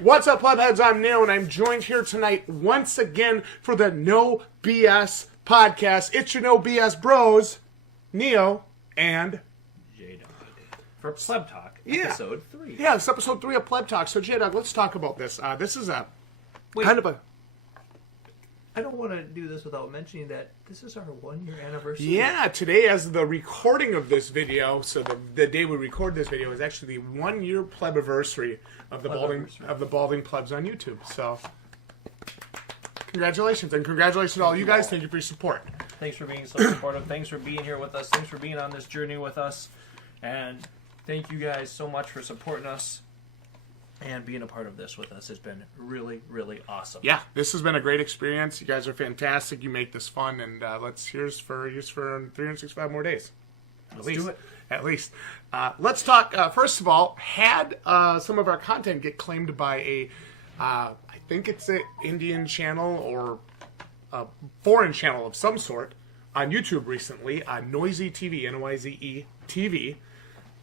What's up, Plebheads? I'm Neo, and I'm joined here tonight once again for the No BS podcast. It's your No BS bros, Neo and Jdog for Pleb Talk, episode 3. Yeah, it's episode 3 of Pleb Talk. So, Jdog, let's talk about this. This is a kind of a... I don't want to do this without mentioning that this is our 1-year anniversary. Yeah, today as the recording of this video, so the day we record this video is actually the 1-year Plebiversary of the Balding Plebs on YouTube. So, congratulations, and congratulations to all you guys. Thank you for your support. Thanks for being so supportive. Thanks for being here with us. Thanks for being on this journey with us. And thank you guys so much for supporting us and being a part of this with us. Has been really, really awesome. Yeah, this has been a great experience. You guys are fantastic. You make this fun, and here's for 365 more days. Let's do it. At least. Let's talk, first of all, had some of our content get claimed by I think it's an Indian channel or a foreign channel of some sort on YouTube recently, Noisy TV, N-O-I-Z-E TV.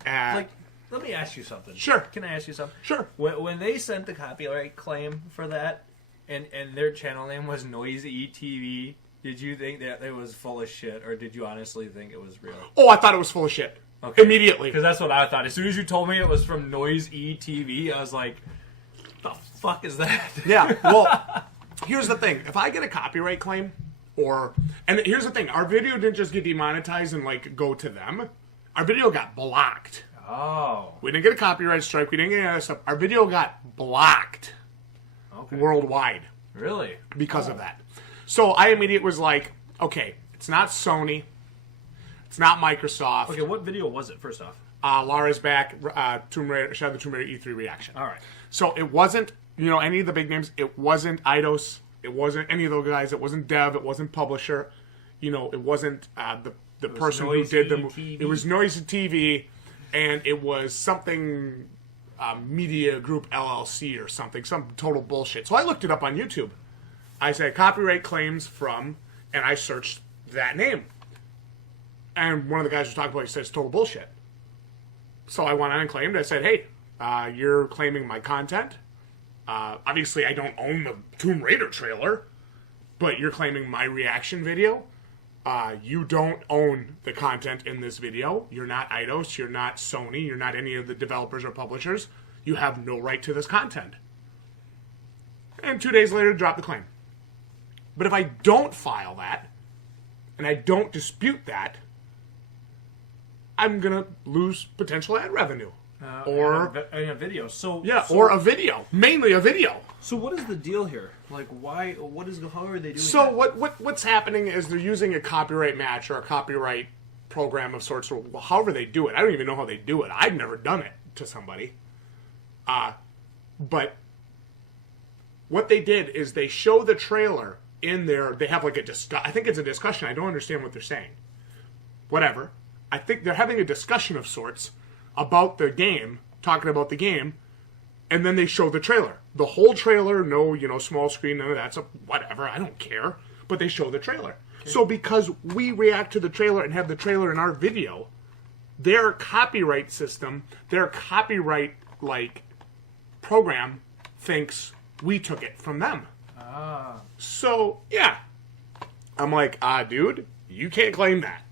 Let me ask you something. Sure. Can I ask you something? Sure. When they sent the copyright claim for that, and their channel name was Noisy TV, did you think that it was full of shit, or did you honestly think it was real? Oh, I thought it was full of shit. Okay. Immediately. Because that's what I thought. As soon as you told me it was from Noisy TV, I was like, the fuck is that? Yeah, well, here's the thing. If I get a copyright claim, and here's the thing. Our video didn't just get demonetized and, go to them. Our video got blocked. Oh. We didn't get a copyright strike. We didn't get any other stuff. Our video got blocked worldwide. Really? Because of that. So I immediately was like, okay, it's not Sony. It's not Microsoft. Okay, what video was it, first off? Lara's back, Tomb Raider, Shadow of the Tomb Raider E3 reaction. All right. So it wasn't, any of the big names. It wasn't Eidos. It wasn't any of those guys. It wasn't Dev. It wasn't Publisher. It wasn't the person who did the movie. It was Noisy TV, and it was something Media Group LLC or something, some total bullshit. So I looked it up on YouTube. I said copyright claims from, and I searched that name. And one of the guys was talking about it, he said it's total bullshit. So I went on and claimed. I said, hey, you're claiming my content. Obviously, I don't own the Tomb Raider trailer, but you're claiming my reaction video. You don't own the content in this video. You're not Eidos. You're not Sony. You're not any of the developers or publishers. You have no right to this content. And 2 days later, drop the claim. But if I don't file that, and I don't dispute that, I'm going to lose potential ad revenue. Or a video. So or a video. Mainly a video. So what is the deal here? Why? How are they doing So that? what's happening is they're using a copyright match or a copyright program of sorts, or however they do it. I don't even know how they do it. I've never done it to somebody. But what they did is they show the trailer in there. They have I think it's a discussion. I don't understand what they're saying. Whatever. I think they're having a discussion of sorts about the game, talking about the game, and then they show the trailer. The whole trailer, no, small screen, none of that stuff, whatever, I don't care, but they show the trailer. Okay. So because we react to the trailer and have the trailer in our video, their copyright system, their copyright, program thinks we took it from them. Ah. So, yeah. I'm like, dude, you can't claim that.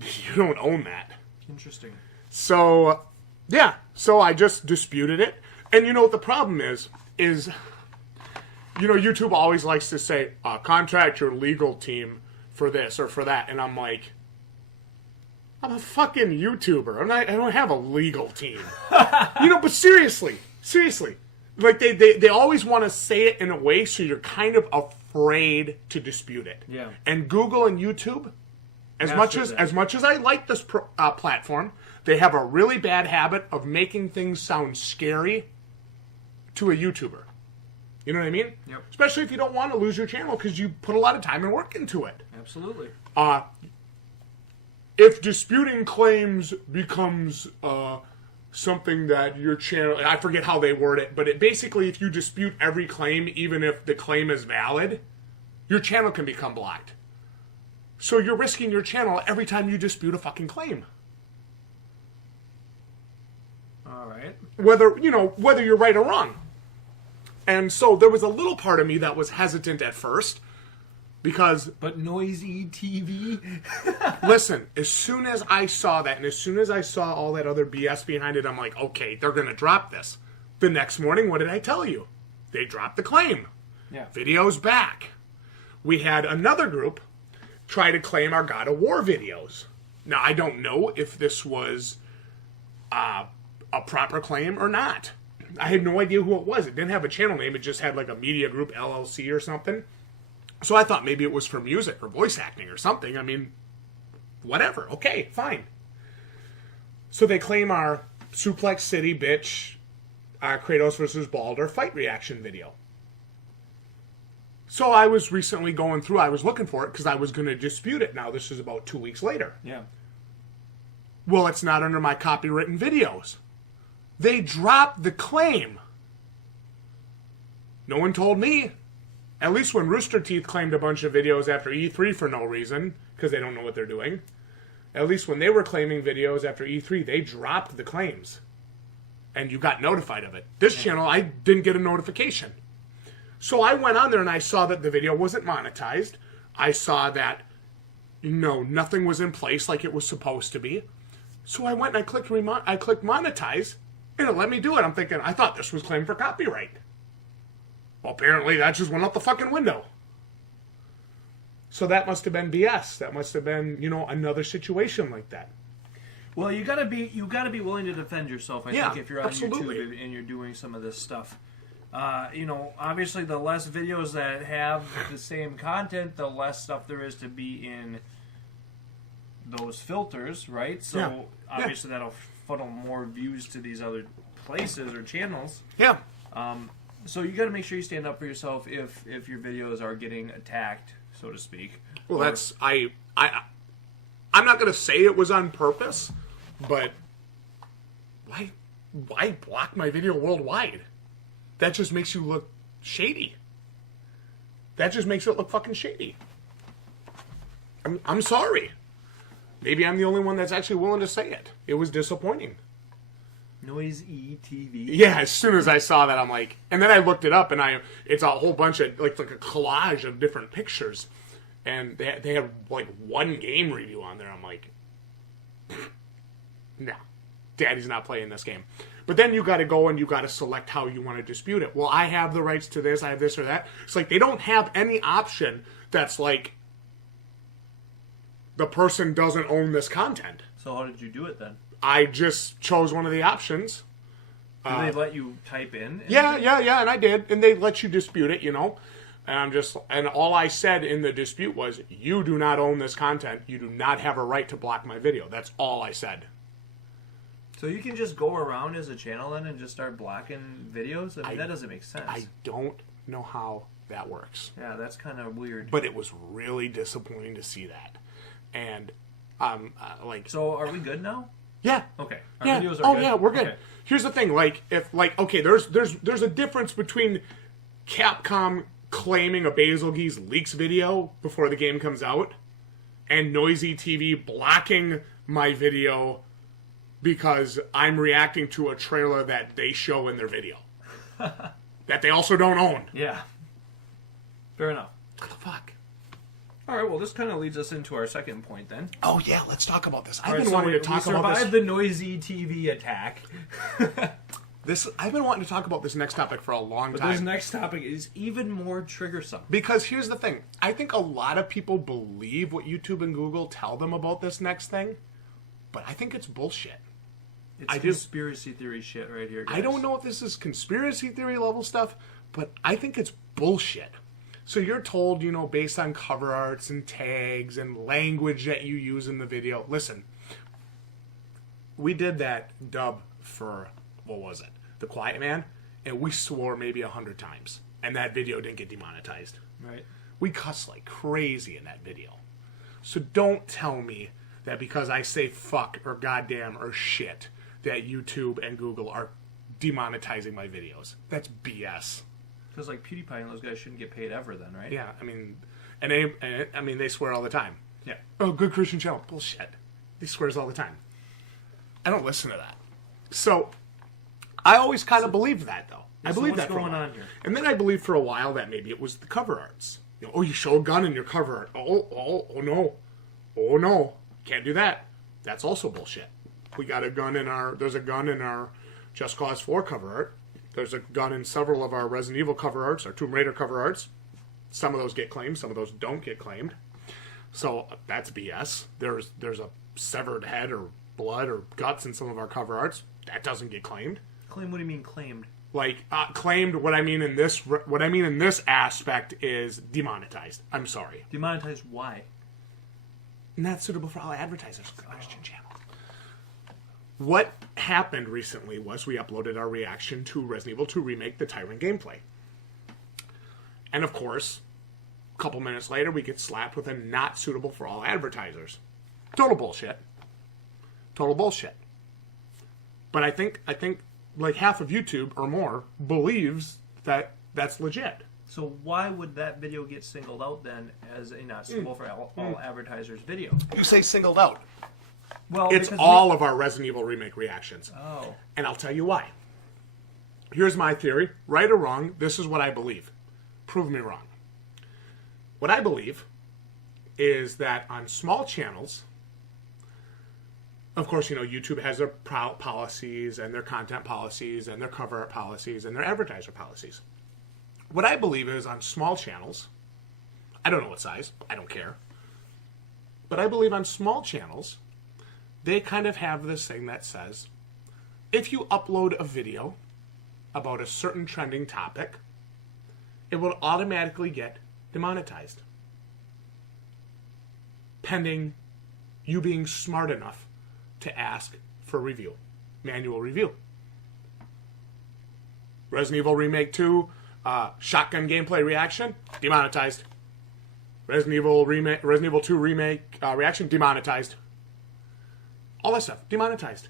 You don't own that. Interesting. So, yeah. So I just disputed it. And what the problem is, YouTube always likes to say, contact your legal team for this or for that. And I'm like, I'm a fucking YouTuber. I don't have a legal team. But seriously. They always want to say it in a way so you're kind of afraid to dispute it. Yeah. And Google and YouTube, as much as I like this platform, they have a really bad habit of making things sound scary to a YouTuber. You know what I mean? Yep. Especially if you don't want to lose your channel because you put a lot of time and work into it. Absolutely. If disputing claims becomes something that your channel, I forget how they word it, but basically if you dispute every claim, even if the claim is valid, your channel can become blocked. So you're risking your channel every time you dispute a fucking claim. All right. Whether you're right or wrong. And so there was a little part of me that was hesitant at first because... But noisy TV? Listen, as soon as I saw that and as soon as I saw all that other BS behind it, I'm like, okay, they're going to drop this. The next morning, what did I tell you? They dropped the claim. Yeah. Video's back. We had another group try to claim our God of War videos. Now, I don't know if this was a proper claim or not. I had no idea who it was. It didn't have a channel name. It just had like a media group LLC or something. So I thought maybe it was for music or voice acting or something. I mean, whatever. Okay, fine. So they claim our Suplex City bitch, our Kratos versus Balder fight reaction video. So I was recently going through, I was looking for it because I was going to dispute it. Now this is about 2 weeks later. Yeah. Well, it's not under my copywritten videos. They dropped the claim. No one told me. At least when Rooster Teeth claimed a bunch of videos after E3 for no reason, because they don't know what they're doing. At least when they were claiming videos after E3, they dropped the claims. And you got notified of it. This channel, I didn't get a notification. So I went on there and I saw that the video wasn't monetized. I saw that, nothing was in place like it was supposed to be. So I went and I clicked monetize, and it let me do it. I'm thinking, I thought this was claimed for copyright. Well, apparently that just went out the fucking window. So that must have been BS. That must have been, another situation like that. Well, you gotta be willing to defend yourself. I think if you're on absolutely. YouTube and you're doing some of this stuff. Obviously the less videos that have the same content, the less stuff there is to be in those filters, right? So obviously that'll funnel more views to these other places or channels. Yeah. So you got to make sure you stand up for yourself if your videos are getting attacked, so to speak. Well, I'm not going to say it was on purpose, but why block my video worldwide? That just makes you look shady. That just makes it look fucking shady. I'm sorry. Maybe I'm the only one that's actually willing to say it. It was disappointing. Noisy TV. Yeah, as soon as I saw that, I'm like... And then I looked it up, and it's a whole bunch of... like a collage of different pictures. And they have, one game review on there. I'm like... No. Daddy's not playing this game. But then you got to go and you got to select how you want to dispute it. Well, I have the rights to this, I have this or that. It's like they don't have any option that's like... the person doesn't own this content. So how did you do it then? I just chose one of the options. Did they let you type in? Yeah, and I did. And they let you dispute it, And all I said in the dispute was, you do not own this content. You do not have a right to block my video. That's all I said. So you can just go around as a channel then and just start blocking videos? I mean, that doesn't make sense. I don't know how that works. Yeah, that's kind of weird. But it was really disappointing to see that. And, So are we good now? Yeah. Okay. Our videos are good? Yeah, we're good. Okay. Here's the thing, there's a difference between Capcom claiming a Basilgeese leaks video before the game comes out and Noisy TV blocking my video because I'm reacting to a trailer that they show in their video. That they also don't own. Yeah. Fair enough. What the fuck? All right, well, this kind of leads us into our second point then. Oh, yeah, let's talk about this. I've been wanting to talk about this. We survived the Noisy TV attack. I've been wanting to talk about this next topic for a long time. But this next topic is even more triggersome. Because here's the thing. I think a lot of people believe what YouTube and Google tell them about this next thing, but I think it's bullshit. It's conspiracy theory shit right here, guys. I don't know if this is conspiracy theory level stuff, but I think it's bullshit. So you're told, based on cover arts and tags and language that you use in the video. Listen, we did that dub for, what was it? The Quiet Man, and we swore maybe 100 times, and that video didn't get demonetized. Right. We cuss like crazy in that video. So don't tell me that because I say fuck or goddamn or shit that YouTube and Google are demonetizing my videos. That's BS. Because PewDiePie and those guys shouldn't get paid ever then, right? Yeah, they swear all the time. Yeah. Oh, good Christian channel. Bullshit. He swears all the time. I don't listen to that. So, I always kind of believed that, though. I believe what's that for a going while. on here? And then I believed for a while that maybe it was the cover arts. You know, oh, you show a gun in your cover art. Oh no, can't do that. That's also bullshit. We got a gun in our. There's a gun in our Just Cause 4 cover art. There's a gun in several of our Resident Evil cover arts, our Tomb Raider cover arts. Some of those get claimed, some of those don't get claimed. So that's BS. There's a severed head or blood or guts in some of our cover arts. That doesn't get claimed. Claimed? What do you mean claimed? Like claimed. What I mean in this aspect is demonetized. I'm sorry. Demonetized? Why? Not suitable for all advertisers. Christian channel. What happened recently was we uploaded our reaction to Resident Evil 2 Remake, the Tyrant gameplay. And of course, a couple minutes later, we get slapped with a not suitable for all advertisers. Total bullshit. Total bullshit. But I think like half of YouTube or more believes that that's legit. So why would that video get singled out then as a not suitable for all advertisers video? You say singled out. Well, It's all of our Resident Evil Remake reactions. Oh. And I'll tell you why. Here's my theory. Right or wrong, this is what I believe. Prove me wrong. What I believe is that on small channels, of course, you know, YouTube has their policies and their content policies and their cover art policies and their advertiser policies. What I believe is on small channels, I don't know what size, I don't care, but I believe on small channels, they kind of have this thing that says, if you upload a video about a certain trending topic, it will automatically get demonetized. Pending you being smart enough to ask for review, manual review. Resident Evil Remake 2, shotgun gameplay reaction, demonetized. Resident Evil 2 Remake reaction, demonetized. All that stuff, demonetized.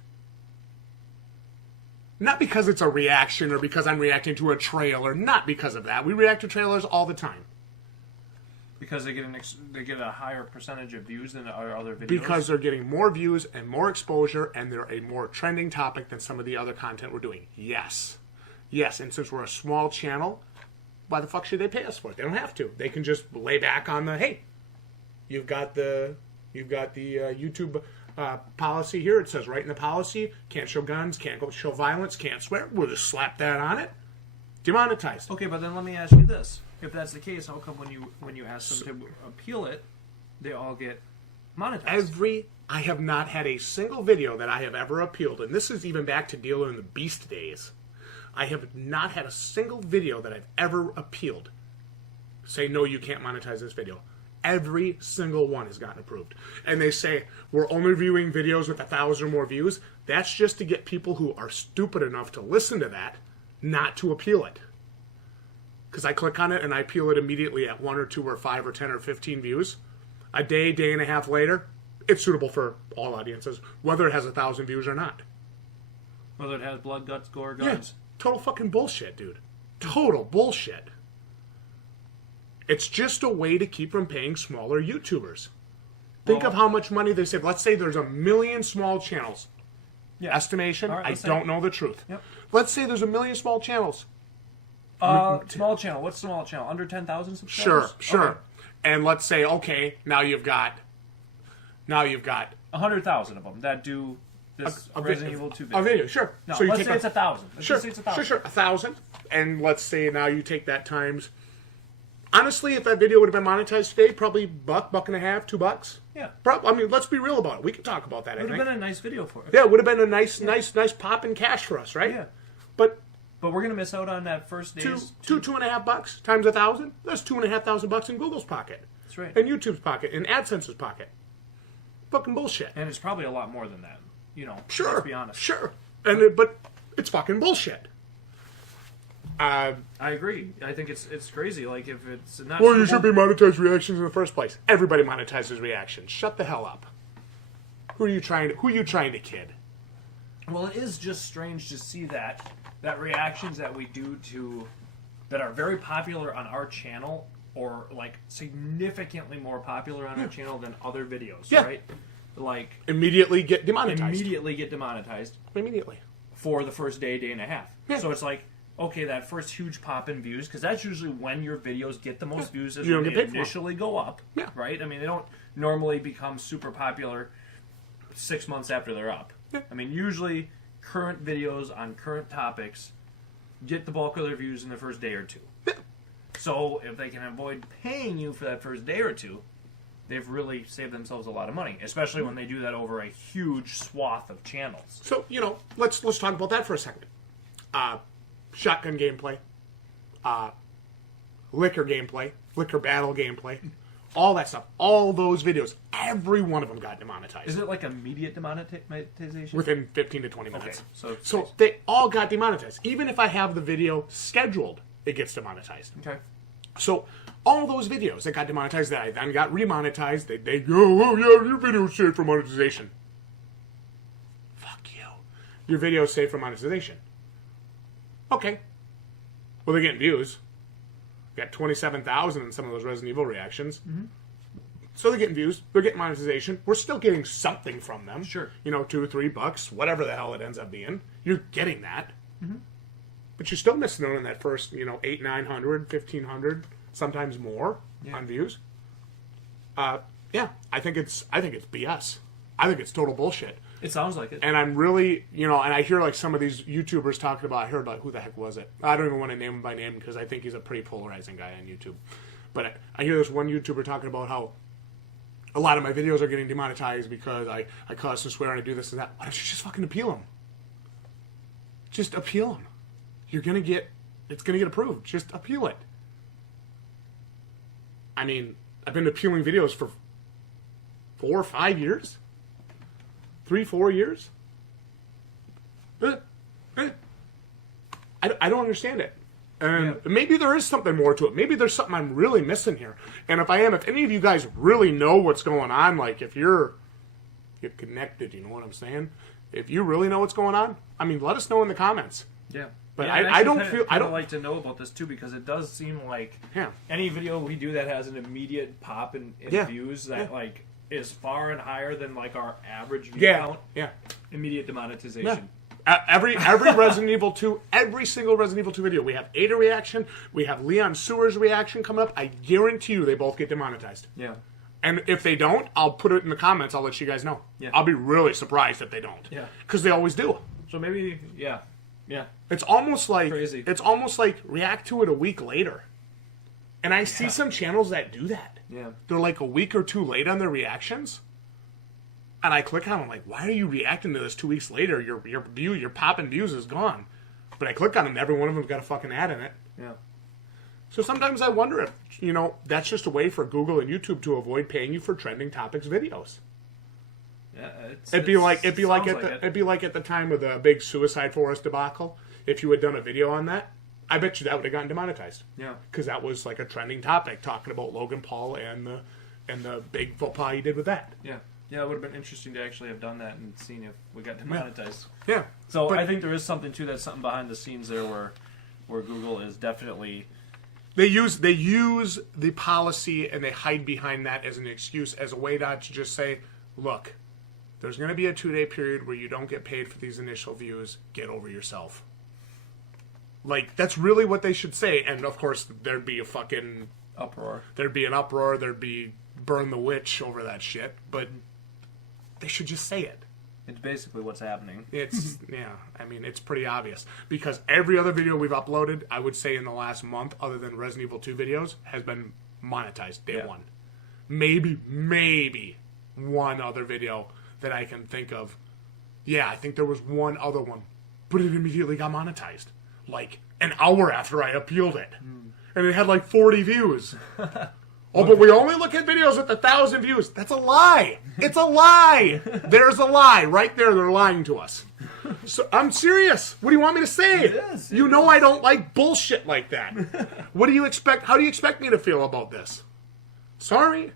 Not because it's a reaction or because I'm reacting to a trailer. Not because of that. We react to trailers all the time. Because they get a higher percentage of views than our other videos? Because they're getting more views and more exposure, and they're a more trending topic than some of the other content we're doing. Yes. Yes, and since we're a small channel, why the fuck should they pay us for it? They don't have to. They can just lay back on the, hey, you've got the YouTube policy here. It says right in the policy, can't show guns, can't go show violence, can't swear. We'll just slap that on it. Demonetized. Okay, but then let me ask you this: if that's the case, how come when you ask them to appeal it, they all get monetized? I have not had a single video that I have ever appealed, and this is even back to Dealer in the Beast days. I have not had a single video that I've ever appealed say, no, you can't monetize this video. Every single one has gotten approved. And they say, we're only viewing videos with 1,000 or more views. That's just to get people who are stupid enough to listen to that not to appeal it. Because I click on it and I appeal it immediately at 1 or 2 or 5 or 10 or 15 views. A day and a half later, it's suitable for all audiences, whether it has 1,000 views or not. Whether it has blood, guts, gore, guns. Yeah, total fucking bullshit, dude. Total bullshit. It's just a way to keep from paying smaller YouTubers. Think of how much money they save. Let's say there's 1 million small channels. Yeah. Estimation, right, I don't know the truth. Yep. Let's say there's 1 million small channels. Small channel. What's small channel? Under 10,000 subscribers? Sure. Okay. And let's say, okay, now you've got 100,000 of them that do this Resident Evil 2 video. A video, sure. No, so let's say it's 1,000. Sure, say it's 1,000. Sure, 1,000. And let's say now you take that times. Honestly, if that video would have been monetized today, probably $1.50, $2. Yeah. I mean, let's be real about it. We can talk about that. It would have been a nice video for it. Yeah, it would have been a nice pop in cash for us, right? Yeah. But we're gonna miss out on that first day's $2.50 times 1,000. That's $2,500 in Google's pocket. That's right. And YouTube's pocket, and AdSense's pocket. Fucking bullshit. And it's probably a lot more than that. You know. Sure. Let's be honest. Sure. But it's fucking bullshit. I agree. I think it's crazy. Like if it's not. Well, you should be monetized reactions in the first place. Everybody monetizes reactions. Shut the hell up. Who are you trying to kid? Well, it is just strange to see that reactions that we do to that are very popular on our channel, or like significantly more popular on our channel than other videos, right? Like immediately get demonetized. Immediately get demonetized. Immediately. For the first day and a half. Yeah. So it's like, okay, that first huge pop in views, because that's usually when your videos get the most views, is You when don't they get paid for initially go up, right? I mean, they don't normally become super popular 6 months after they're up. Yeah. I mean, usually current videos on current topics get the bulk of their views in the first day or two. Yeah. So if they can avoid paying you for that first day or two, they've really saved themselves a lot of money, especially when they do that over a huge swath of channels. So, let's talk about that for a second. Shotgun gameplay, liquor gameplay, liquor battle gameplay, all that stuff. All those videos, every one of them got demonetized. Is it like immediate demonetization? Within 15 to 20 minutes. Okay, so they all got demonetized. Even if I have the video scheduled, it gets demonetized. Okay. So all those videos that got demonetized that I then got remonetized, they go, oh yeah, your video's saved for monetization. Fuck you. Your video's saved for monetization. Okay. Well, they're getting views. Got 27,000 in some of those Resident Evil reactions. Mm-hmm. So they're getting views. They're getting monetization. We're still getting something from them. Sure. $2 or $3, whatever the hell it ends up being. You're getting that. Mm-hmm. But you're still missing out on that first, 800, 900, 1,500, sometimes more on views. Yeah, I think it's BS. I think it's total bullshit. It sounds like it. And I'm really, and I hear like some of these YouTubers talking about, I heard like, who the heck was it? I don't even want to name him by name because I think he's a pretty polarizing guy on YouTube. But I hear this one YouTuber talking about how a lot of my videos are getting demonetized because I cuss and swear and I do this and that. Why don't you just fucking appeal them? Just appeal them. It's going to get approved. Just appeal it. I mean, I've been appealing videos for 4 or 5 years. 3, 4 years? I don't understand it. And maybe there is something more to it. Maybe there's something I'm really missing here. And if any of you guys really know what's going on, like if you're connected, you know what I'm saying? If you really know what's going on, I mean, let us know in the comments. Yeah. But yeah, I don't feel... I don't like to know about this too, because it does seem like any video we do that has an immediate pop in views that like is far and higher than like our average view count. Yeah. Immediate demonetization. Yeah. Every Resident Evil 2, every single Resident Evil 2 video, we have Ada reaction, we have Leon Sewer's reaction coming up. I guarantee you they both get demonetized. Yeah. And if they don't, I'll put it in the comments. I'll let you guys know. Yeah. I'll be really surprised if they don't. Yeah. Because they always do. So maybe, yeah. It's almost like crazy. It's almost like react to it a week later. And I see some channels that do that. Yeah. They're like a week or two late on their reactions. And I click on them, like, why are you reacting to this 2 weeks later? Your popping views is gone. But I click on them, every one of them's got a fucking ad in it. Yeah. So sometimes I wonder if, that's just a way for Google and YouTube to avoid paying you for trending topics videos. Yeah, it'd be like at the time of the big Suicide Forest debacle. If you had done a video on that, I bet you that would have gotten demonetized. Yeah. Because that was like a trending topic, talking about Logan Paul and the big faux pas he did with that. Yeah. Yeah, it would have been interesting to actually have done that and seen if we got demonetized. Yeah. So I think there is something to that, something behind the scenes there where Google is definitely... They use the policy and they hide behind that as an excuse, as a way not to just say, look, there's going to be a 2-day period where you don't get paid for these initial views. Get over yourself. Like, that's really what they should say. And, of course, there'd be a fucking... uproar. There'd be an uproar. There'd be burn the witch over that shit. But they should just say it. It's basically what's happening. It's, I mean, it's pretty obvious. Because every other video we've uploaded, I would say in the last month, other than Resident Evil 2 videos, has been monetized day one. Maybe one other video that I can think of. Yeah, I think there was one other one. But it immediately got monetized. Like, an hour after I appealed it. And it had like 40 views. Oh, but we only look at videos with 1,000 views. That's a lie. It's a lie. There's a lie. Right there, they're lying to us. So I'm serious. What do you want me to say? It is. You know I don't like bullshit like that. What do you expect? How do you expect me to feel about this? Sorry.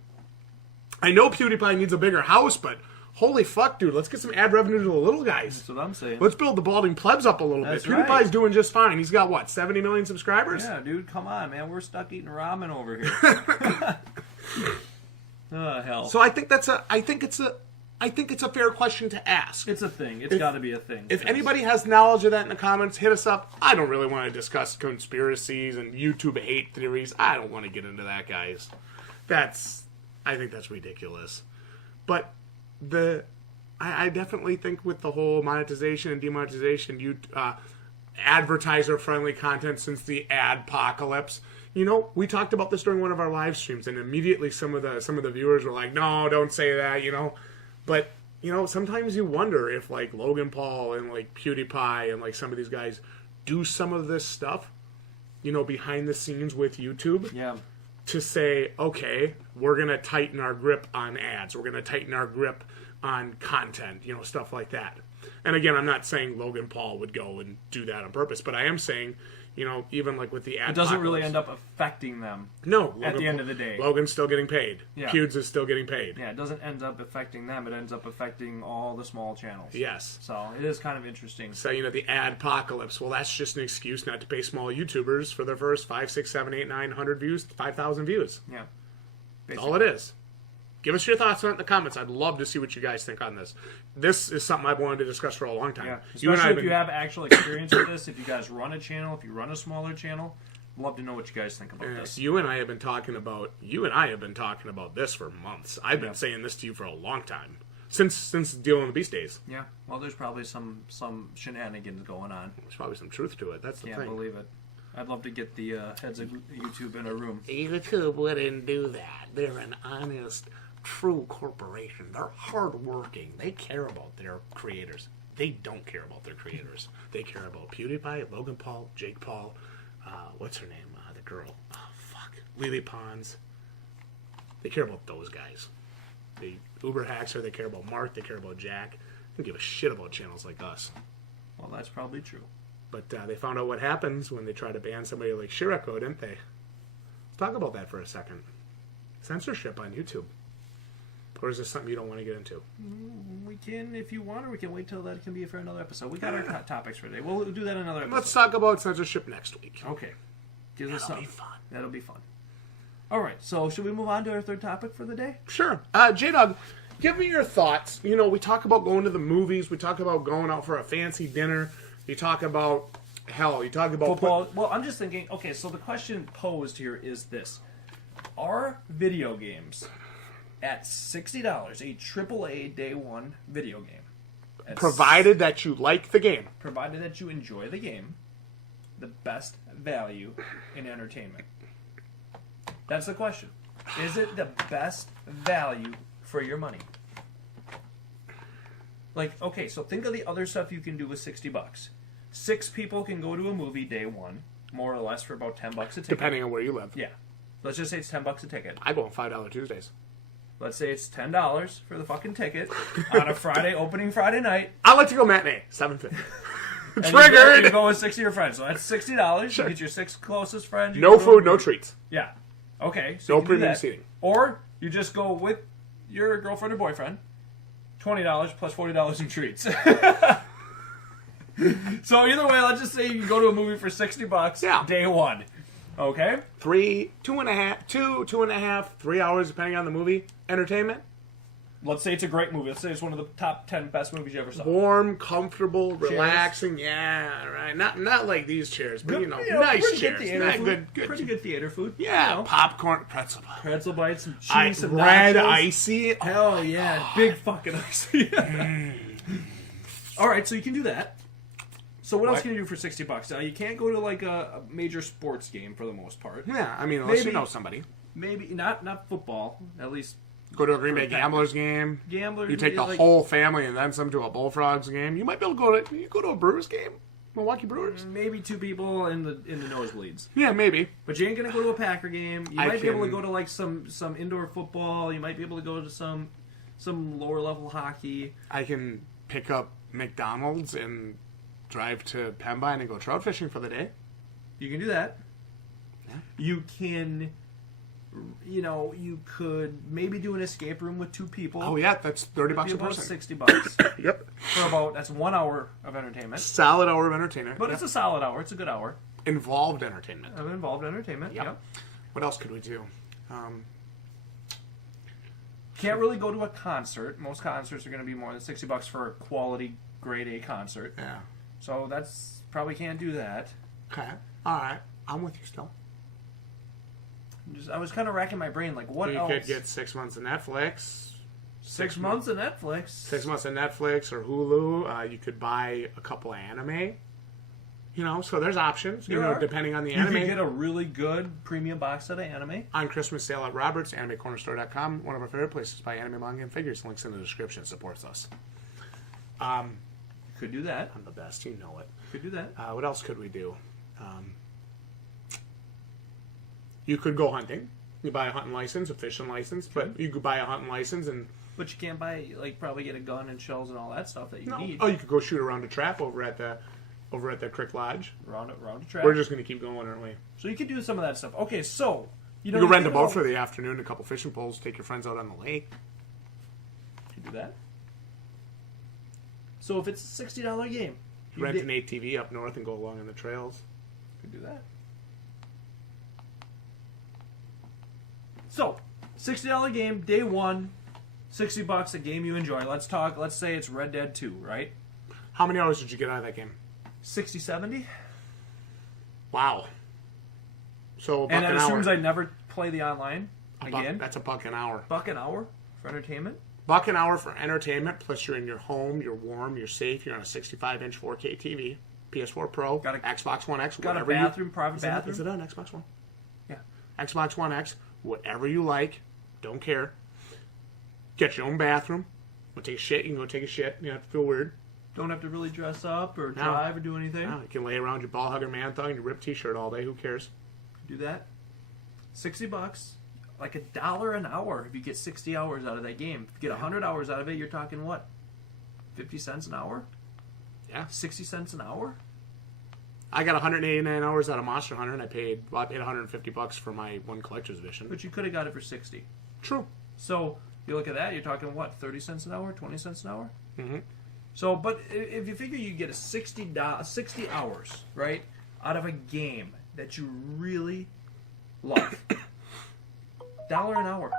I know PewDiePie needs a bigger house, but holy fuck, dude. Let's get some ad revenue to the little guys. That's what I'm saying. Let's build the Balding Plebs up a little bit. PewDiePie's doing just fine. He's got, what, 70 million subscribers? Yeah, dude, come on, man. We're stuck eating ramen over here. Oh, hell. So I think it's I think it's a fair question to ask. It's a thing. It's got to be a thing. If anybody has knowledge of that in the comments, hit us up. I don't really want to discuss conspiracies and YouTube hate theories. I don't want to get into that, guys. I think that's ridiculous. But I definitely think with the whole monetization and demonetization, advertiser-friendly content since the adpocalypse. You know, we talked about this during one of our live streams, and immediately some of the viewers were like, "No, don't say that," you know. But you know, sometimes you wonder if like Logan Paul and like PewDiePie and like some of these guys do some of this stuff, you know, behind the scenes with YouTube. Yeah. To say, okay, we're gonna tighten our grip on ads. We're gonna tighten our grip on content. You know, stuff like that. And again, I'm not saying Logan Paul would go and do that on purpose, but I am saying, you know, even like with the ad, it doesn't really end up affecting them. No, at the end of the day, Logan's still getting paid. Yeah. PLEBHEADS is still getting paid. Yeah, it doesn't end up affecting them. It ends up affecting all the small channels. Yes. So it is kind of interesting. So, you know, the adpocalypse. Well, that's just an excuse not to pay small YouTubers for their first 5, 6, 7, 8, 900 views, 5,000 views. Yeah. That's all it is. Give us your thoughts on it in the comments. I'd love to see what you guys think on this. This is something I've wanted to discuss for a long time. Yeah, especially if you have actual experience with this, if you guys run a channel, if you run a smaller channel, I'd love to know what you guys think about this. You and I have been talking about this for months. I've been saying this to you for a long time. Since Deal on the Beast days. Yeah, well, there's probably some shenanigans going on. There's probably some truth to it. That's the thing. Can't believe it. I'd love to get the heads of YouTube in a room. YouTube wouldn't do that. They're an honest, true corporation. They're hardworking. They care about their creators. They don't care about their creators. They care about PewDiePie, Logan Paul, Jake Paul, what's her name? The girl. Oh, fuck. Lily Pons. They care about those guys. The Uber Haxer, they care about Mark, they care about Jack. They don't give a shit about channels like us. Well, that's probably true. But they found out what happens when they try to ban somebody like Shirako, didn't they? Let's talk about that for a second. Censorship on YouTube. Or is this something you don't want to get into? We can, if you want, or we can wait till that can be for another episode. We got our topics for today. We'll do that in another episode. Let's talk about censorship next week. Okay. That'll be fun. That'll be fun. All right, so should we move on to our third topic for the day? Sure. Jdog, give me your thoughts. You know, we talk about going to the movies. We talk about going out for a fancy dinner. You talk about, you talk about football. Well, I'm just thinking, okay, so the question posed here is this. Are video games at $60, a AAA day one video game, provided that you like the game, provided that you enjoy the game, the best value in entertainment? That's the question. Is it the best value for your money? Like, okay, so think of the other stuff you can do with $60. 6 people can go to a movie day one, more or less, for about $10 a ticket. Depending on where you live. Yeah. Let's just say it's $10 a ticket. I go on $5 Tuesdays. Let's say it's $10 for the fucking ticket on a opening Friday night. I like to go matinee, $7.50. Triggered! You go with 6 of your friends. So that's $60. Sure. You get your 6 closest friends. No food, no treats. Yeah. Okay. So no premium seating. Or you just go with your girlfriend or boyfriend. $20 plus $40 in treats. So either way, let's just say you can go to a movie for $60 day one. Okay? 2.5, 3 hours, depending on the movie. Entertainment. Let's say it's a great movie. Let's say it's one of the top 10 best movies you ever saw. Warm, comfortable, chairs. Relaxing. Yeah, right. Not like these chairs, but good, nice chairs. Good pretty good theater food. Yeah, popcorn, pretzel bites, some cheese, some red nachos. icy. Hell yeah, big fucking icy. All right, so you can do that. So what else can you do for $60? You can't go to like a major sports game for the most part. Yeah, I mean, unless you know somebody. Maybe not football. At least go to a Green Bay Gamblers game. You take the whole family and then some to a Bullfrogs game. You might be able to go to a Brewers game. Milwaukee Brewers. Maybe 2 people in the nosebleeds. Yeah, maybe. But you ain't gonna go to a Packer game. You might be able to go to like some indoor football. You might be able to go to some lower level hockey. I can pick up McDonald's and drive to Pembine and go trout fishing for the day. You can do that. Yeah. You can, you could maybe do an escape room with 2 people. Oh yeah, that's $30 a about person. $60. Yep. That's 1 hour of entertainment. Solid hour of entertainment. But it's a solid hour. It's a good hour. Involved entertainment. Involved entertainment. Yep. What else could we do? Can't really go to a concert. Most concerts are going to be more than $60 for a quality grade A concert. Yeah. So that's probably can't do that. Okay. All right. I'm with you still. I was kind of racking my brain, like what you else? You could get 6 months of Netflix. 6 months of Netflix. 6 months of Netflix or Hulu. You could buy a couple of anime. You know, so there's options. You know, depending on the anime. You could get a really good premium box set of anime. On Christmas sale at Roberts, AnimeCornerStore.com. One of our favorite places to buy anime, manga, and figures. Links in the description. Supports us. Could do that. I'm the best. You know it. Could do that. What else could we do? You could go hunting. You buy a hunting license, a fishing license, but you could buy a hunting license and... But you can't buy, like, probably get a gun and shells and all that stuff that you need. Oh, you could go shoot around a trap over at the Crick Lodge. Around a trap. We're just going to keep going, aren't we? So you could do some of that stuff. Okay, so... You could rent a boat for the afternoon, a couple fishing poles, take your friends out on the lake. You could do that. So if it's a $60 game... Rent an ATV up north and go along on the trails. You could do that. So, $60 game, day one, $60, a game you enjoy. Let's say it's Red Dead 2, right? How many hours did you get out of that game? 60, 70. Wow. So, and as soon as I never play the online again. That's $1 an hour. $1 an hour for entertainment? $1 an hour for entertainment, plus you're in your home, you're warm, you're safe, you're on a 65-inch 4K TV, PS4 Pro, Xbox One X, got a bathroom, private bathroom. Is it on Xbox One? Yeah. Xbox One X, whatever you like, don't care. Get your own bathroom. Want to take a shit, you can go take a shit. You don't have to feel weird. Don't have to really dress up or drive or do anything. No, you can lay around your ball hugger man thong and your ripped t-shirt all day. Who cares? Do that. $60. Like $1 an hour if you get 60 hours out of that game. If you get 100 hours out of it, you're talking what? 50 cents an hour? Yeah. 60 cents an hour? I got 189 hours out of Monster Hunter, and I paid $150 for my one collector's edition. But you could have got it for 60. True. So you look at that, you're talking what? 30 cents an hour? 20 cents an hour? Mm-hmm. So, but if you figure you get a 60 hours, right, out of a game that you really love, $1 an hour.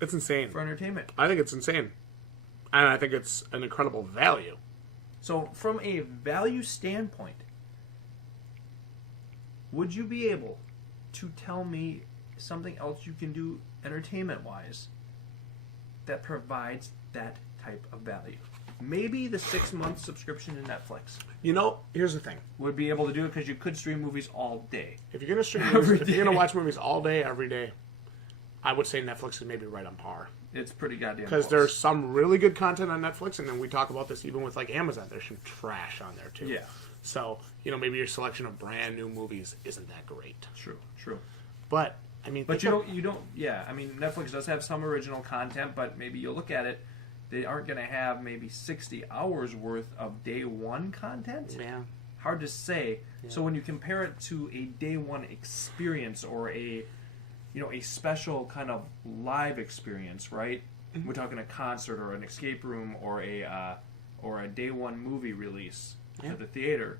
It's insane. For entertainment. I think it's insane. And I think it's an incredible value. So, from a value standpoint, would you be able to tell me something else you can do entertainment-wise that provides that type of value? Maybe the 6-month subscription to Netflix. You know, here's the thing. Would be able to do it because you could stream movies all day. If you're going to stream movies, if you're going to watch movies all day, every day, I would say Netflix is maybe right on par. It's pretty goddamn Because close. there's some really good content on Netflix, and then we talk about this even with like Amazon. There's some trash on there too. Yeah. So, you know, maybe your selection of brand new movies isn't that great. True. But, I mean... But you don't, yeah, I mean, Netflix does have some original content, but maybe you look at it, they aren't going to have maybe 60 hours worth of day one content. Yeah. Hard to say. Yeah. So when you compare it to a day one experience or a special kind of live experience, right? Mm-hmm. We're talking a concert or an escape room or a day one movie release at the theater.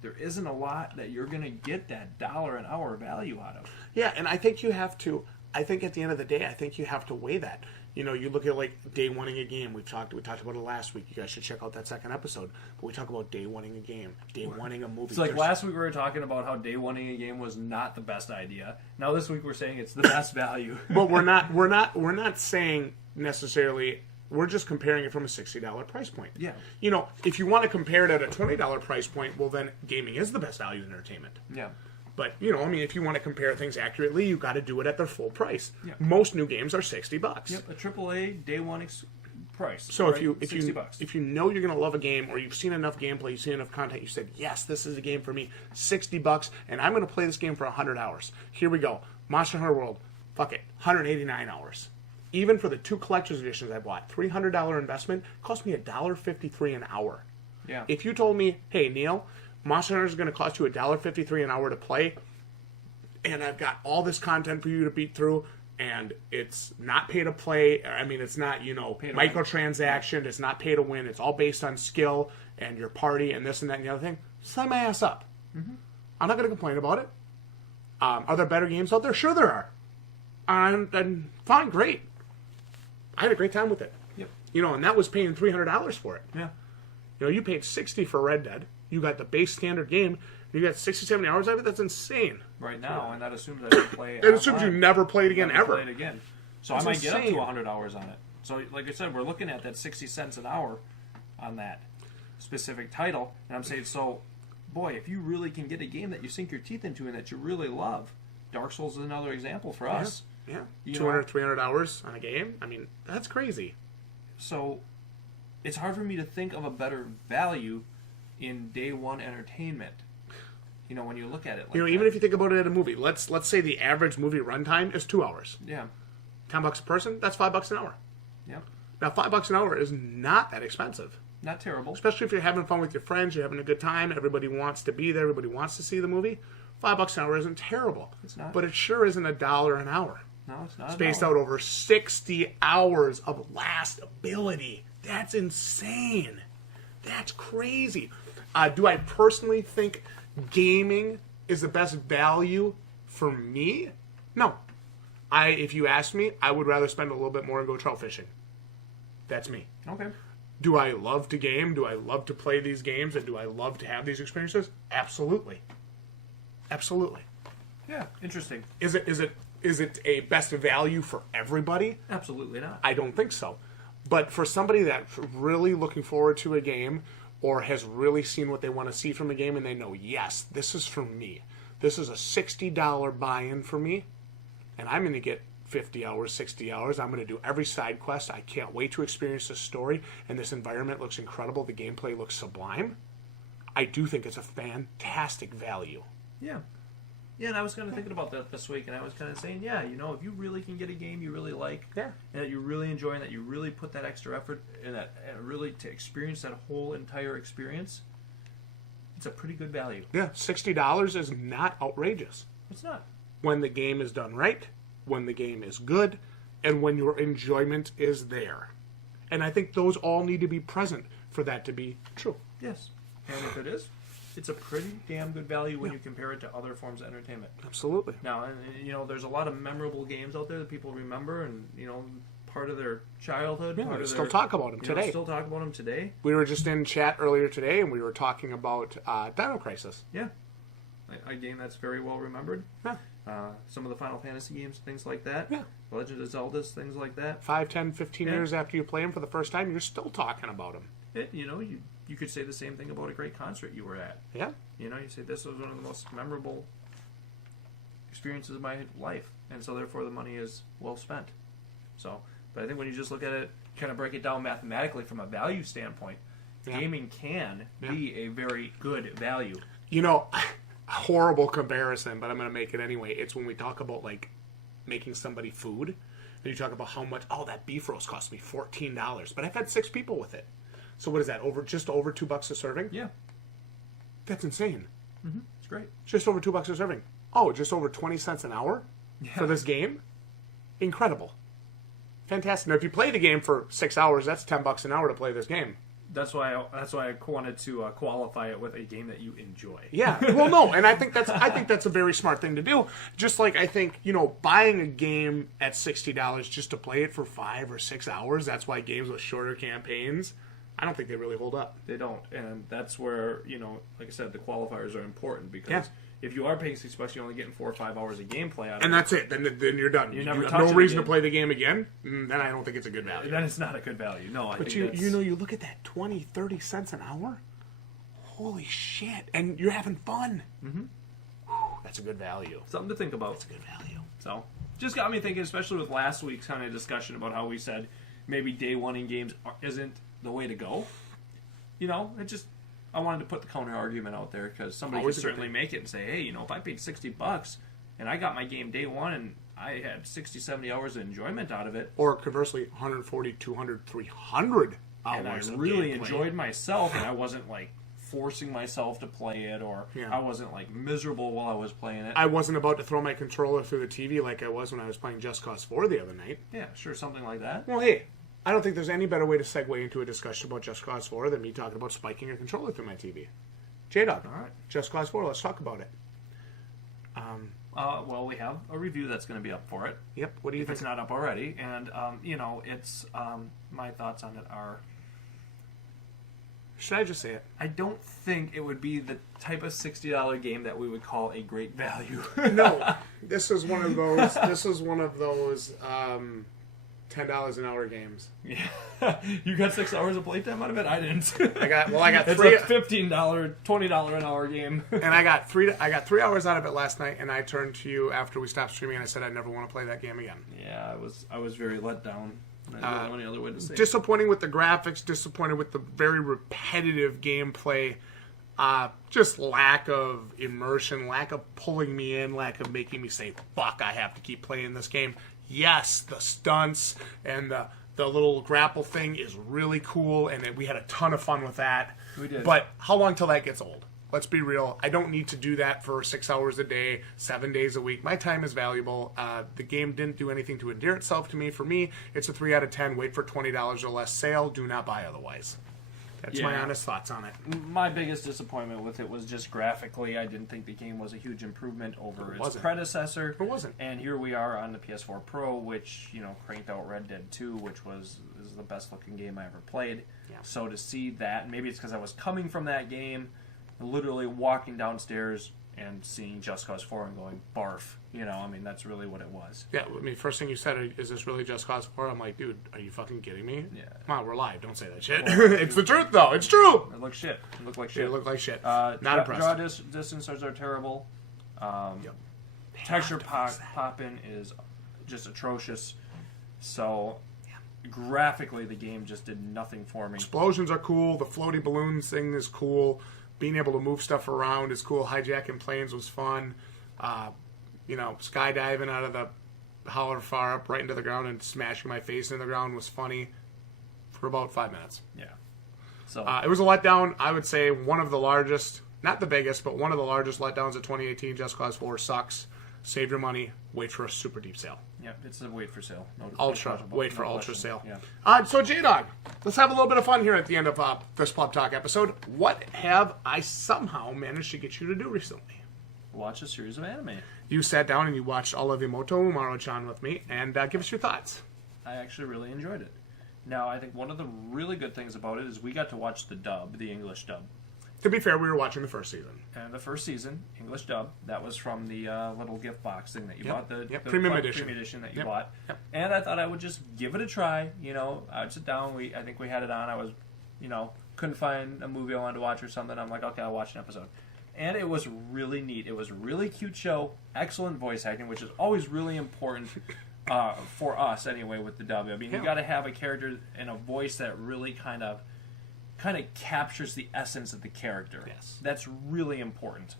There isn't a lot that you're going to get that $1 an hour value out of. Yeah, and I think you have to. I think at the end of the day, I think you have to weigh that. You know, you look at like day oneing a game. We talked about it last week. You guys should check out that second episode. But we talk about day oneing a game, day oneing a movie. It's like last week we were talking about how day oneing a game was not the best idea. Now this week we're saying it's the best value. But we're not saying necessarily. We're just comparing it from a $60 price point. Yeah. You know, if you want to compare it at a $20 price point, well then gaming is the best value in entertainment. Yeah. But, you know, I mean, if you want to compare things accurately, you've got to do it at their full price. Yeah. Most new games are $60. Yep, a AAA day one price. So right? if you know you're going to love a game, or you've seen enough gameplay, you've seen enough content, you said, yes, this is a game for me, $60, and I'm going to play this game for 100 hours. Here we go. Monster Hunter World, fuck it, 189 hours. Even for the 2 collector's editions I bought, $300 investment, cost me $1.53 an hour. Yeah. If you told me, hey, Neil, Monster Hunter is going to cost you $1.53 an hour to play, and I've got all this content for you to beat through, and it's not pay to play. I mean, it's not, you know, microtransaction. It's not pay to win. It's all based on skill and your party and this and that and the other thing. Sign my ass up. Mm-hmm. I'm not going to complain about it. Are there better games out there? Sure there are. And fine, great. I had a great time with it. Yep. You know, and that was paying $300 for it. Yeah. You know, you paid $60 for Red Dead. You got the base standard game. You got 60, 70 hours out of it. That's insane. Right now, and that assumes I can play. It assumes you never played again, ever. Play it again. So that's I might insane. Get up to 100 hours on it. So, like I said, we're looking at that 60 cents an hour on that specific title, and I'm saying, so, boy, if you really can get a game that you sink your teeth into and that you really love, Dark Souls is another example for us. Yeah. 200, 300 hours on a game. I mean, that's crazy. So, it's hard for me to think of a better value in day one entertainment. You know, when you look at it, like you know, even if you think about it at a movie, let's say the average movie runtime is 2 hours. Yeah. $10 a person, that's $5 an hour. Yeah. Now, $5 an hour is not that expensive. Not terrible. Especially if you're having fun with your friends, you're having a good time, everybody wants to be there, everybody wants to see the movie. $5 an hour isn't terrible. It's not. But it sure isn't $1 an hour. No, it's not. Spaced out over 60 hours of last ability. That's insane. That's crazy. Do I personally think gaming is the best value for me? No. If you ask me, I would rather spend a little bit more and go trout fishing. That's me. Okay. Do I love to game? Do I love to play these games? And do I love to have these experiences? Absolutely. Absolutely. Yeah, interesting. Is it a best value for everybody? Absolutely not. I don't think so. But for somebody that's really looking forward to a game or has really seen what they want to see from a game and they know, yes, this is for me. This is a $60 buy-in for me. And I'm going to get 50 hours, 60 hours. I'm going to do every side quest. I can't wait to experience this story. And this environment looks incredible. The gameplay looks sublime. I do think it's a fantastic value. Yeah. Yeah, and I was kind of thinking about that this week, and I was kind of saying, yeah, you know, if you really can get a game you really like, yeah, and that you really enjoy, and that you really put that extra effort in that, and really to experience that whole entire experience, it's a pretty good value. Yeah, $60 is not outrageous. It's not. When the game is done right, when the game is good, and when your enjoyment is there. And I think those all need to be present for that to be true. Yes. And if it is, it's a pretty damn good value when you compare it to other forms of entertainment. Absolutely. Now, and, you know, there's a lot of memorable games out there that people remember, and, you know, part of their childhood. Yeah, part we of still their, talk about them today. Still talk about them today. We were just in chat earlier today, and we were talking about Dino Crisis. Yeah. A game that's very well remembered. Yeah. Some of the Final Fantasy games, things like that. Yeah. Legend of Zelda's, things like that. 5, 10, 15 years after you play them for the first time, you're still talking about them. You know, you could say the same thing about a great concert you were at. Yeah. You know, you say this was one of the most memorable experiences of my life, and so therefore the money is well spent. So, but I think when you just look at it, kind of break it down mathematically from a value standpoint, gaming can be a very good value. You know, horrible comparison, but I'm going to make it anyway. It's when we talk about, like, making somebody food, and you talk about how much, that beef roast cost me $14, but I fed 6 people with it. So what is that, just over $2 a serving? Yeah. That's insane. Mm-hmm. It's great. Just over $2 a serving. Just over 20 cents an hour for this game? Incredible. Fantastic. Now, if you play the game for 6 hours, that's $10 an hour to play this game. That's why I wanted to qualify it with a game that you enjoy. Yeah. Well, no, and I think that's a very smart thing to do. Just like I think, buying a game at $60 just to play it for 5 or 6 hours, that's why games with shorter campaigns, I don't think they really hold up. They don't, and that's where, like I said, the qualifiers are important, because if you are paying $6, you're only getting 4 or 5 hours of gameplay out of it. And that's it. Then you're done. You have no reason to play the game again. Then I don't think it's a good value. Then it's not a good value. No, I think that's... you look at that 20, 30 cents an hour. Holy shit! And you're having fun. Mm-hmm. That's a good value. Something to think about. That's a good value. So, just got me thinking, especially with last week's kind of discussion about how we said maybe day one in games isn't the way to go. I wanted to put the counter argument out there, because somebody could certainly make it and say, hey, if I paid $60 and I got my game day one and I had 60, 70 hours of enjoyment out of it. Or conversely, 140, 200, 300 hours and I of really gameplay. Enjoyed myself, and I wasn't like forcing myself to play it, or I wasn't like miserable while I was playing it. I wasn't about to throw my controller through the TV like I was when I was playing Just Cause 4 the other night. Yeah, sure, something like that. Well, hey, I don't think there's any better way to segue into a discussion about Just Cause 4 than me talking about spiking a controller through my TV. Jdog, all right. Just Cause 4, let's talk about it. Well, we have a review that's going to be up for it. Yep. What do you if think? It's not up already, and it's my thoughts on it are. Should I just say it? I don't think it would be the type of $60 game that we would call a great value. No, this is one of those. $10 an hour games. Yeah, you got 6 hours of playtime out of it. I didn't. I got it's three. a $15, $20 an hour game. And I got 3 hours out of it last night. And I turned to you after we stopped streaming, and I said I never want to play that game again. Yeah, I was very let down. I don't know any other way to say it. Disappointing with the graphics. Disappointed with the very repetitive gameplay. Just lack of immersion, lack of pulling me in, lack of making me say, "Fuck, I have to keep playing this game." Yes, the stunts and the little grapple thing is really cool, and we had a ton of fun with that. We did. But how long till that gets old? Let's be real. I don't need to do that for 6 hours a day, 7 days a week. My time is valuable. The game didn't do anything to endear itself to me. For me, it's a 3 out of 10. Wait for $20 or less sale. Do not buy otherwise. That's my honest thoughts on it. My biggest disappointment with it was just graphically. I didn't think the game was a huge improvement over its predecessor. It wasn't. And here we are on the PS4 Pro, which cranked out Red Dead 2, which is the best looking game I ever played. Yeah. So to see that, maybe it's because I was coming from that game, literally walking downstairs and seeing Just Cause 4 and going, barf. That's really what it was. Yeah, first thing you said, is this really Just Cause 4? I'm like, dude, are you fucking kidding me? Yeah. Come on, we're live. Don't say that shit. It's the truth, though. It's true. It looked shit. It looked like shit. It looked like shit. Not impressed. Draw distances are terrible. Texture popping is just atrocious. So, graphically, the game just did nothing for me. Explosions are cool. The floating balloons thing is cool. Being able to move stuff around is cool. Hijacking planes was fun. Skydiving out of the holler far up right into the ground and smashing my face in the ground was funny for about 5 minutes. Yeah. So it was a letdown. I would say one of the largest, not the biggest, but one of the largest letdowns of 2018. Just Cause 4 sucks. Save your money. Wait for a super deep sale. Yeah, it's a wait for sale. Wait for ultra sale. Yeah. So Jdog, let's have a little bit of fun here at the end of this Pleb Talk episode. What have I somehow managed to get you to do recently? Watch a series of anime. You sat down and you watched all of Imoto Umaru-chan with me, and give us your thoughts. I actually really enjoyed it. Now, I think one of the really good things about it is we got to watch the English dub. To be fair, we were watching the first season. And the first season, English dub, that was from the little gift box thing that you bought. The premium edition. Premium edition that you bought. Yep. And I thought I would just give it a try. I'd sit down. I think we had it on. I was, couldn't find a movie I wanted to watch or something. I'm like, okay, I'll watch an episode. And it was really neat. It was a really cute show. Excellent voice acting, which is always really important for us anyway with the dub. I mean, you got to have a character and a voice that really kind of captures the essence of the character. Yes. That's really important.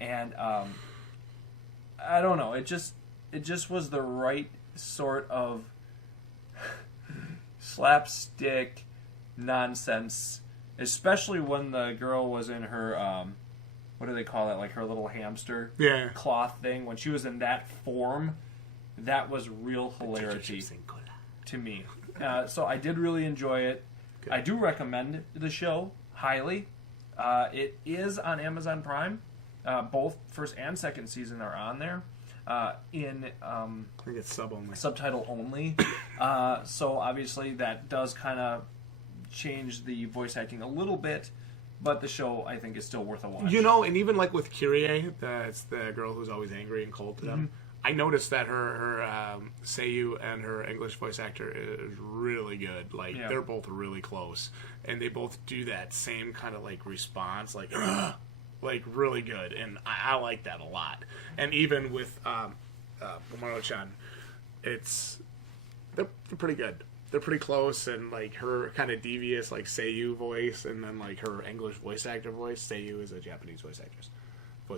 And I don't know. It just was the right sort of slapstick nonsense, especially when the girl was in her what do they call it? Like her little hamster cloth thing. When she was in that form, that was real hilarity to me. So I did really enjoy it. Good. I do recommend the show highly. It is on Amazon Prime. Both first and second season are on there. I think it's subtitle only. So obviously that does kind of change the voice acting a little bit. But the show, I think, is still worth a watch. And even like with Kyrie, that's the girl who's always angry and cold to them. I noticed that her Seiyu and her English voice actor is really good. Like, they're both really close. And they both do that same kind of, like, response. Like, really good. And I like that a lot. And even with Umaru-chan, they're pretty good. They're pretty close, and like her kind of devious like Seiyu voice, and then like her English voice actor voice. Seiyu is a Japanese voice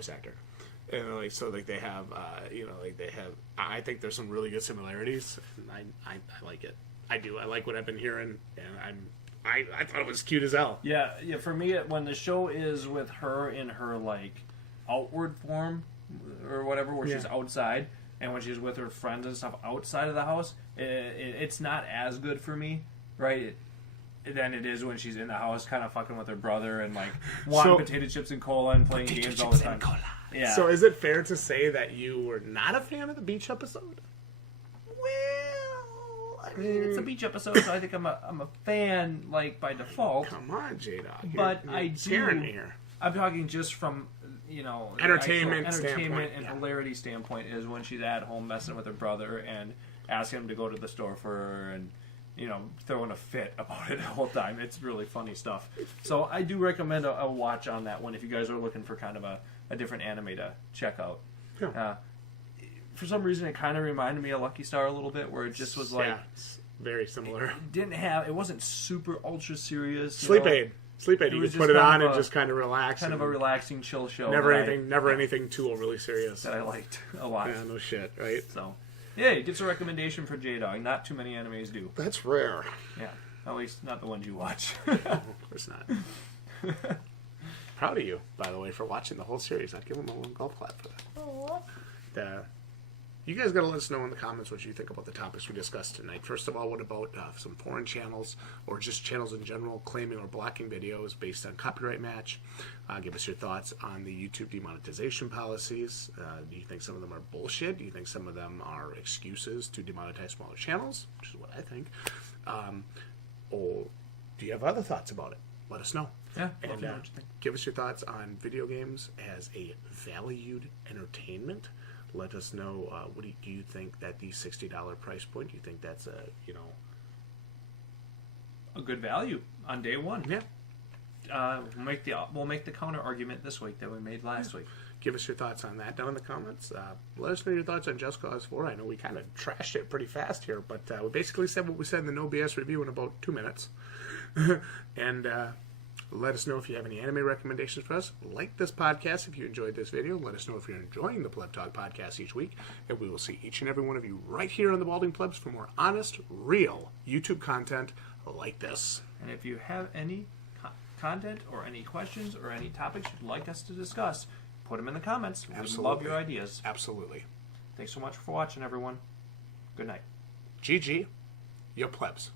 actor, and like so like they have they have. I think there's some really good similarities, and I like it. I do. I like what I've been hearing, and I thought it was cute as hell. Yeah. For me, when the show is with her in her like outward form or whatever, where she's outside. And when she's with her friends and stuff outside of the house, it's not as good for me, right? Than it is when she's in the house kind of fucking with her brother and like wanting potato chips and cola and playing games all the time. Yeah. So is it fair to say that you were not a fan of the beach episode? Well, I mean, it's a beach episode, so I think I'm a fan, like, by default. Come on, Jdog. But you're I do. scaring me here. I'm talking just from, you know, the Entertainment actual standpoint, and yeah. hilarity standpoint is when she's at home messing with her brother and asking him to go to the store for her and, you know, throwing a fit about it the whole time. It's really funny stuff. So I do recommend a watch on that one if you guys are looking for kind of a different anime to check out. Yeah. For some reason, it kind of reminded me of Lucky Star a little bit, where it just was like... Yeah, it's very similar. It wasn't super ultra serious. Sleep Aid. Sleep Aid. You was could put just it kind on of and a- just kind of relax. Kind of a relaxing, chill show. Never that anything too overly serious. that I liked a lot. Yeah, no shit, right? So, yeah, it gets a recommendation for Jdog. Not too many animes do. That's rare. Yeah, at least not the ones you watch. Oh, of course not. Proud of you, by the way, for watching the whole series. I'd give him a little golf clap for that. You guys got to let us know in the comments what you think about the topics we discussed tonight. First of all, what about some foreign channels or just channels in general claiming or blocking videos based on copyright match? Give us your thoughts on the YouTube demonetization policies. Do you think some of them are bullshit? Do you think some of them are excuses to demonetize smaller channels? Which is what I think. Or do you have other thoughts about it? Let us know. Yeah, And give us your thoughts on video games as a valued entertainment. Let us know, what do you think that the $60 price point, do you think that's a good value on day one. Yeah. We'll make the counter argument this week that we made last week. Give us your thoughts on that down in the comments. Let us know your thoughts on Just Cause 4. I know we kind of trashed it pretty fast here, but we basically said what we said in the No BS review in about 2 minutes. And let us know if you have any anime recommendations for us. Like this podcast if you enjoyed this video. Let us know if you're enjoying the Pleb Talk podcast each week. And we will see each and every one of you right here on the Balding Plebs for more honest, real YouTube content like this. And if you have any content or any questions or any topics you'd like us to discuss, put them in the comments. We love your ideas. Absolutely. Thanks so much for watching, everyone. Good night. GG, your plebs.